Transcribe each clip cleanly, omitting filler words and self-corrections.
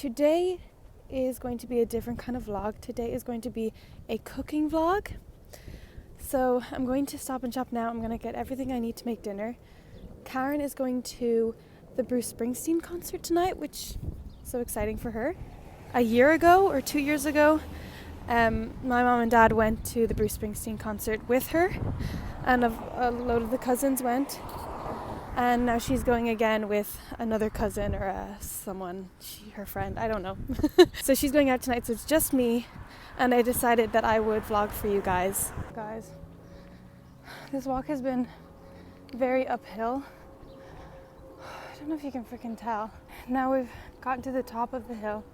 Today is going to be a different kind of vlog. Today is going to be a cooking vlog. So I'm going to Stop and Shop now. I'm going to get everything I need to make dinner. Karen is going to the Bruce Springsteen concert tonight, which is so exciting for her. A year ago or 2 years ago, my mom and dad went to the Bruce Springsteen concert with her, and a load of the cousins went. And now she's going again with another cousin or someone, her friend, I don't know. So she's going out tonight, so it's just me, and I decided that I would vlog for you guys. Guys, this walk has been very uphill. I don't know if you can freaking tell. Now we've gotten to the top of the hill.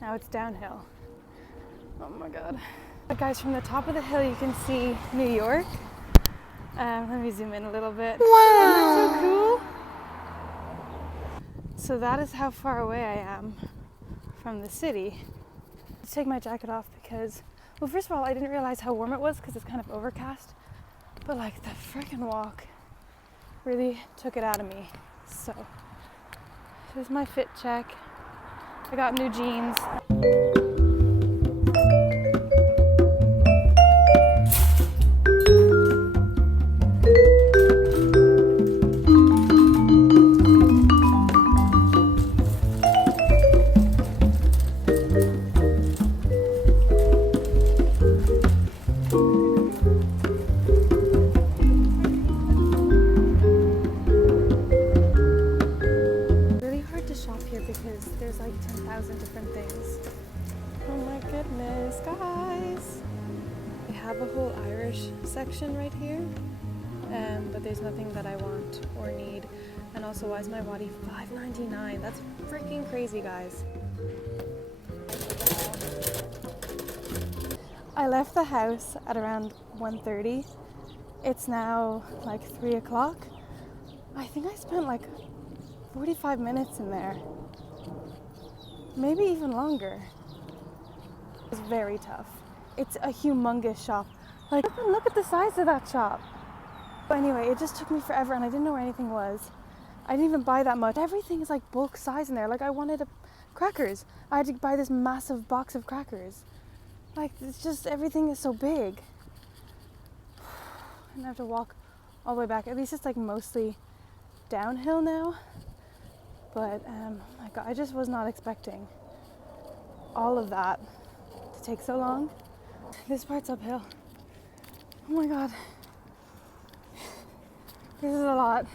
Now it's downhill. Oh my god. But guys, from the top of the hill you can see New York. Let me zoom in a little bit. Wow! Isn't that so cool? So that is how far away I am from the city. Let's take my jacket off because, well, first of all, I didn't realize how warm it was because it's kind of overcast. But like the freaking walk really took it out of me. So this is my fit check. I got new jeans. Because there's like 10,000 different things. Oh my goodness, guys! They have a whole Irish section right here, but there's nothing that I want or need. And also, why is my body $5.99? That's freaking crazy, guys. I left the house at around 1:30. It's now like 3 o'clock. I think I spent like 45 minutes in there. Maybe even longer. It's very tough. It's a humongous shop. Like, look at the size of that shop. But anyway, it just took me forever and I didn't know where anything was. I didn't even buy that much. Everything is like bulk size in there. Like, I wanted crackers. I had to buy this massive box of crackers. Like, it's just, everything is so big. And I have to walk all the way back. At least it's like mostly downhill now. But, oh my god, I just was not expecting all of that to take so long. This part's uphill. Oh my god. This is a lot.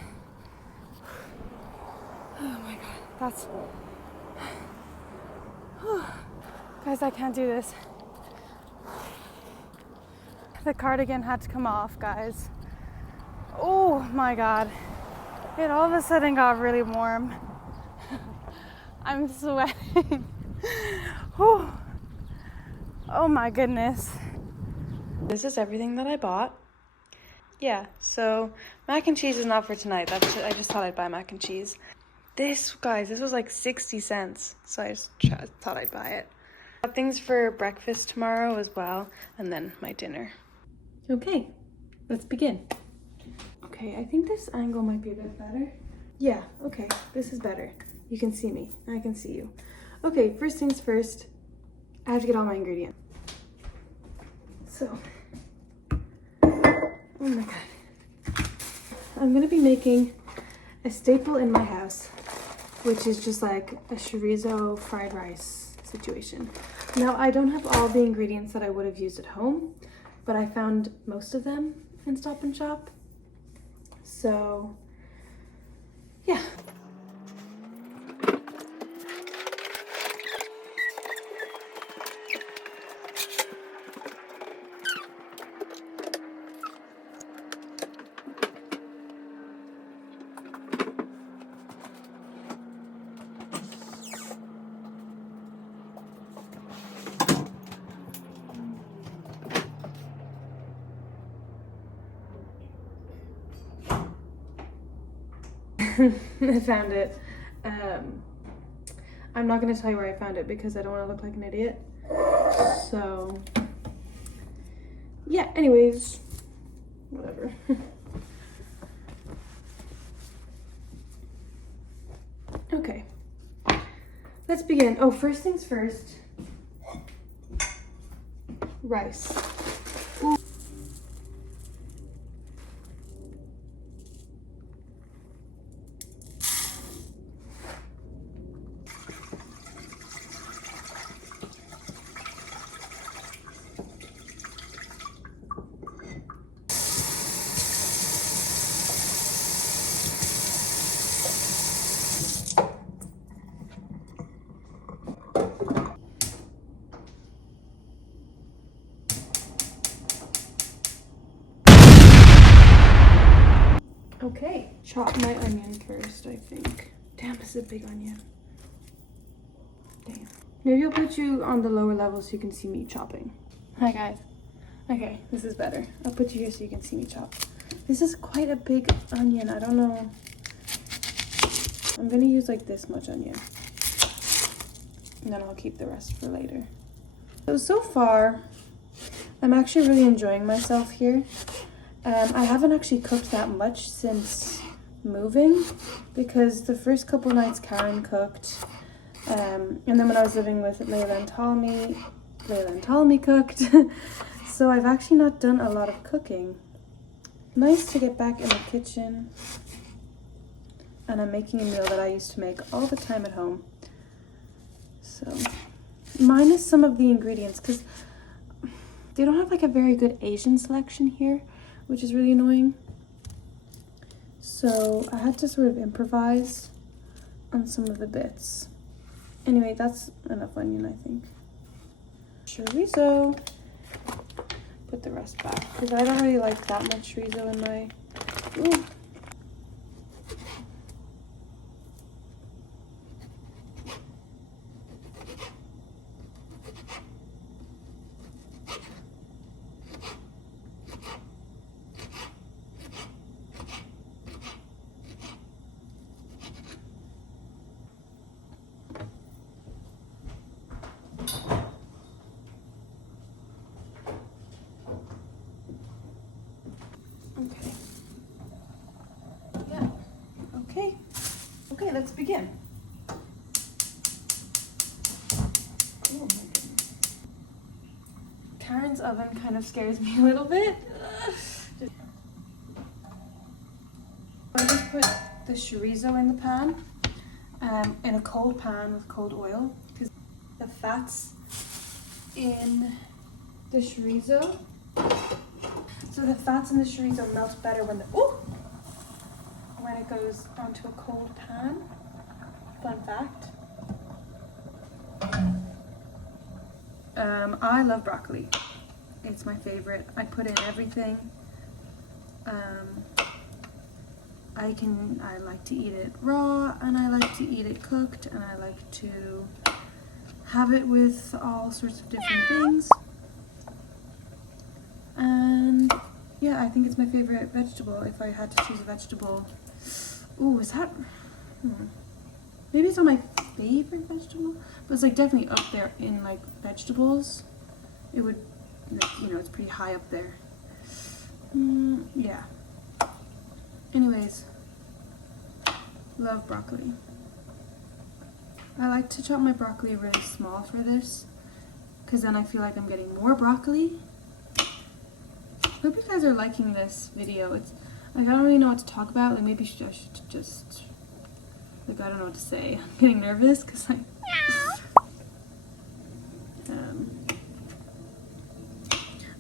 Oh my god, that's... Guys, I can't do this. The cardigan had to come off, guys. Oh my god. It all of a sudden got really warm. I'm sweating. Whew. Oh my goodness. This is everything that I bought. Yeah, so mac and cheese is not for tonight. I just thought I'd buy mac and cheese. This, guys, this was like 60 cents. So I just thought I'd buy it. Got things for breakfast tomorrow as well. And then my dinner. Okay, let's begin. Okay, I think this angle might be a bit better. Yeah, okay, this is better. You can see me, I can see you. Okay, first things first, I have to get all my ingredients. So, oh my god. I'm gonna be making a staple in my house, which is just like a chorizo fried rice situation. Now, I don't have all the ingredients that I would have used at home, but I found most of them in Stop and Shop. So, yeah. I found it. I'm not going to tell you where I found it because I don't want to look like an idiot. So, yeah, anyways, whatever. Okay. let's begin. Oh, first things first. Rice. Ooh. Okay, chop my onion first, I think. Damn, this is a big onion. Damn. Maybe I'll put you on the lower level so you can see me chopping. Hi guys. Okay, this is better. I'll put you here so you can see me chop. This is quite a big onion. I don't know. I'm gonna use like this much onion. And then I'll keep the rest for later. So far, I'm actually really enjoying myself here. I haven't actually cooked that much since moving because the first couple nights Karen cooked, and then when I was living with Layla and Ptolemy cooked. So I've actually not done a lot of cooking. Nice to get back in the kitchen, and I'm making a meal that I used to make all the time at home. So minus some of the ingredients because they don't have like a very good Asian selection here, which is really annoying. So I had to sort of improvise on some of the bits. Anyway, that's enough onion, I think. Chorizo. Put the rest back because I don't really like that much chorizo in my... Ooh. Okay, let's begin. Oh my goodness. Karen's oven kind of scares me a little bit. I just put the chorizo in the pan, in a cold pan with cold oil, because the fats in the chorizo, melt better when it goes onto a cold pan. Fun fact. I love broccoli. It's my favorite. I put in everything. I like to eat it raw, and I like to eat it cooked, and I like to have it with all sorts of different things. And yeah, I think it's my favorite vegetable if I had to choose a vegetable. Ooh, is that... Maybe it's not my favorite vegetable, but it's like definitely up there in like vegetables. It would, you know, it's pretty high up there. Yeah. Anyways, love broccoli. I like to chop my broccoli really small for this, because then I feel like I'm getting more broccoli. Hope you guys are liking this video. It's like I don't really know what to talk about. Like maybe I should just like I don't know what to say. I'm getting nervous because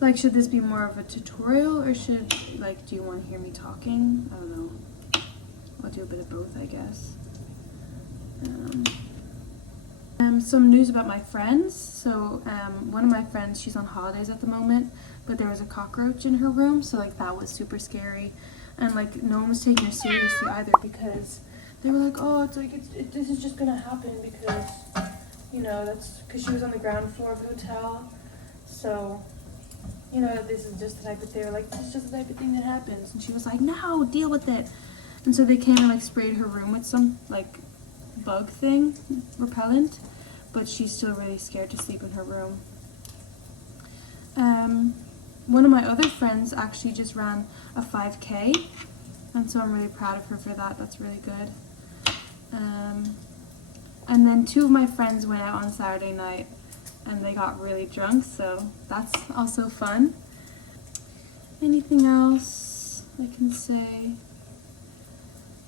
like should this be more of a tutorial or should do you want to hear me talking? I don't know. I'll do a bit of both, I guess. Some news about my friends. So one of my friends, she's on holidays at the moment, but there was a cockroach in her room, so like that was super scary, and like no one was taking her seriously either because they were like, oh, it's like this is just gonna happen because you know that's because she was on the ground floor of the hotel, so you know this is just the type of they were like this is just the type of thing that happens, and she was like, no, deal with it, and so they came and like sprayed her room with some like bug thing repellent, but she's still really scared to sleep in her room. One of my other friends actually just ran a 5K, and so I'm really proud of her for that. That's really good. And then 2 of my friends went out on Saturday night and they got really drunk, so that's also fun. Anything else I can say?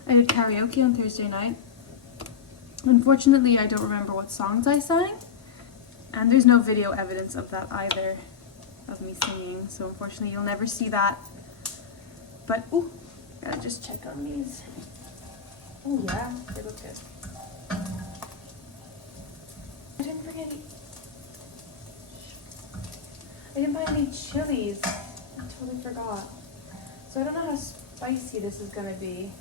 I did karaoke on Thursday night. Unfortunately, I don't remember what songs I sang, and there's no video evidence of that either, of me singing, so unfortunately you'll never see that. But, ooh, gotta just check on these. Oh yeah, they look good. I didn't bring any. I didn't buy any chilies. I totally forgot. So I don't know how spicy this is gonna be,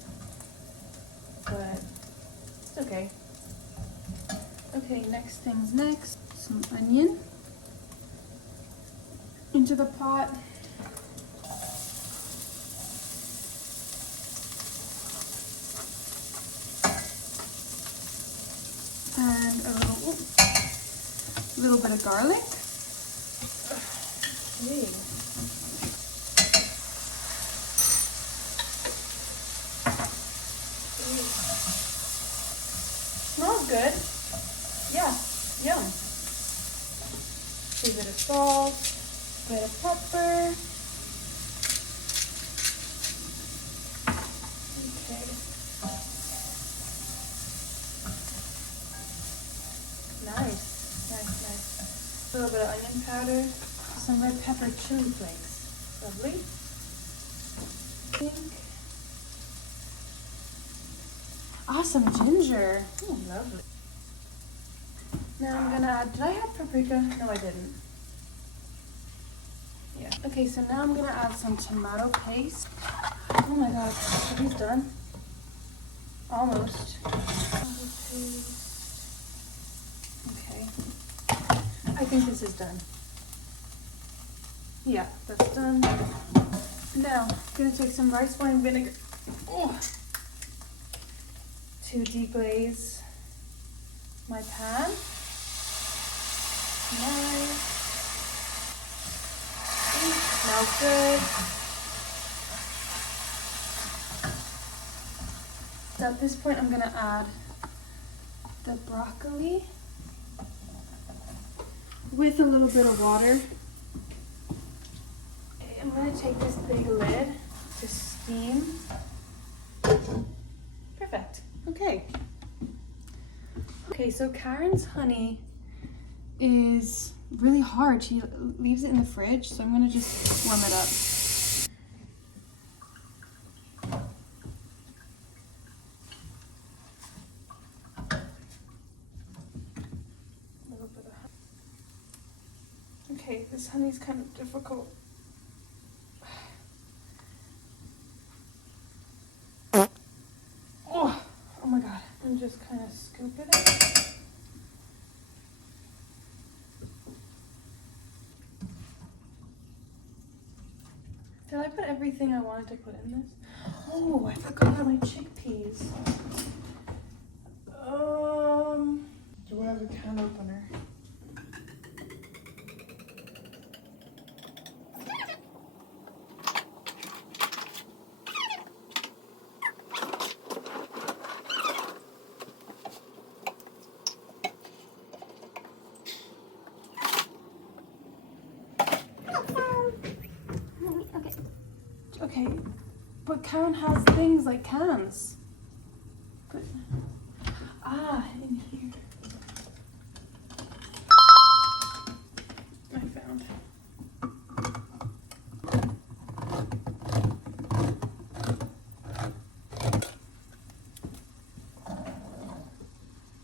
but it's okay. Okay, next thing's next. Some onion into the pot. And a little bit of garlic. Okay. Smells good. Yeah, yum. A bit of salt, a bit of pepper. Okay. Nice. A little bit of onion powder, some red pepper chili flakes. Lovely. Some ginger. Oh, lovely. Now I'm gonna add, did I add paprika? No, I didn't. Yeah. Okay, so now I'm gonna add some tomato paste. Oh my god, are these done? Almost. Tomato paste. Okay. I think this is done. Yeah, that's done. Now, I'm gonna take some rice wine vinegar. Oh. To deglaze my pan. Nice. Smells good. So at this point I'm gonna add the broccoli with a little bit of water. Okay, I'm gonna take this big lid to steam. Perfect. Okay, so Karen's honey is really hard. She leaves it in the fridge, so I'm gonna just warm it up. A little bit of honey. Okay, this honey's kind of difficult. Oh my god, and just kind of scoop it in. Did I put everything I wanted to put in this? Oh, I forgot my chickpeas. Do I have a can opener? Okay, but Karen has things like cans. But, in here. I found.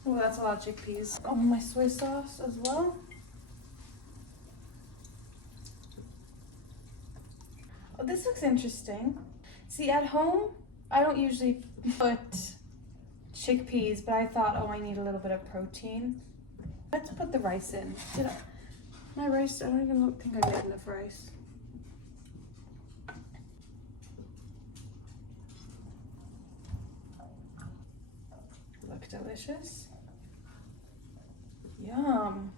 Oh, that's a lot of chickpeas. Oh, my soy sauce as well. Oh, this looks interesting. See, at home, I don't usually put chickpeas, but I thought, oh, I need a little bit of protein. Let's put the rice in. My rice, I don't even think I made enough rice. Look delicious. Yum.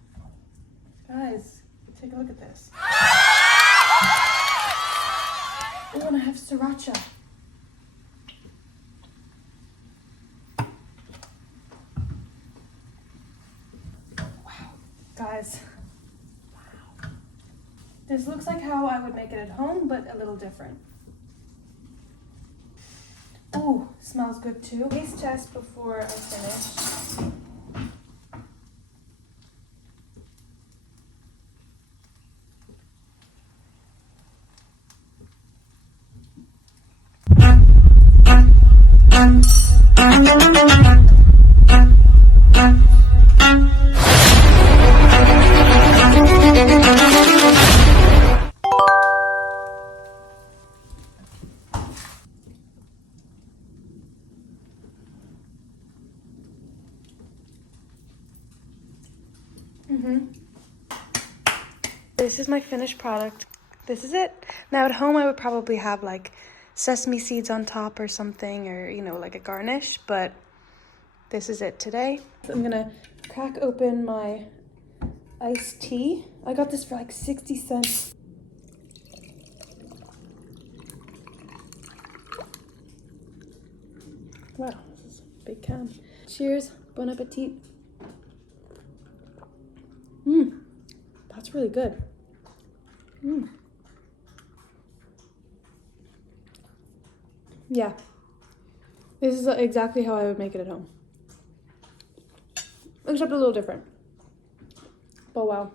Guys, take a look at this. Oh, and I have sriracha. guys. Wow. This looks like how I would make it at home, but a little different. Oh, smells good too. Taste test before I finish. This is my finished product. This is it. Now at home I would probably have like sesame seeds on top or something, or you know, like a garnish, but this is it today. I'm gonna crack open my iced tea. I got this for like 60 cents. Wow, this is a big can. Cheers, bon appetit. That's really good. Yeah, this is exactly how I would make it at home, except a little different. But wow,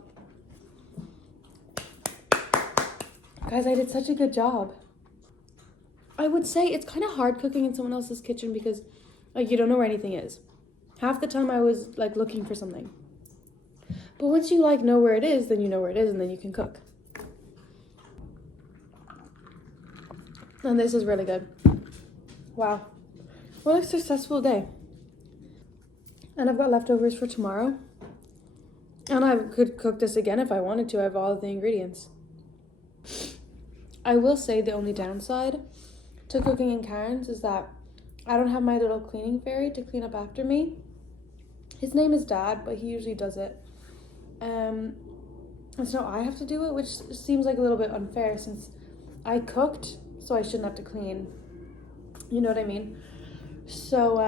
guys, I did such a good job. I would say it's kind of hard cooking in someone else's kitchen because like you don't know where anything is. Half the time I was like looking for something, but once you like know where it is, then you know where it is, and then you can cook. And this is really good. Wow, what a successful day. And I've got leftovers for tomorrow. And I could cook this again if I wanted to. I have all of the ingredients. I will say the only downside to cooking in Karen's is that I don't have my little cleaning fairy to clean up after me. His name is Dad, but he usually does it. And so I have to do it, which seems like a little bit unfair since I cooked, so I shouldn't have to clean. You know what I mean? So,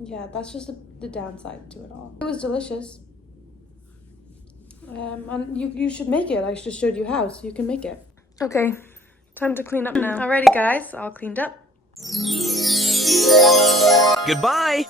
yeah, that's just the downside to it all. It was delicious. And you should make it. I just showed you how, so you can make it. Okay, time to clean up now. Alrighty, guys, all cleaned up. Goodbye.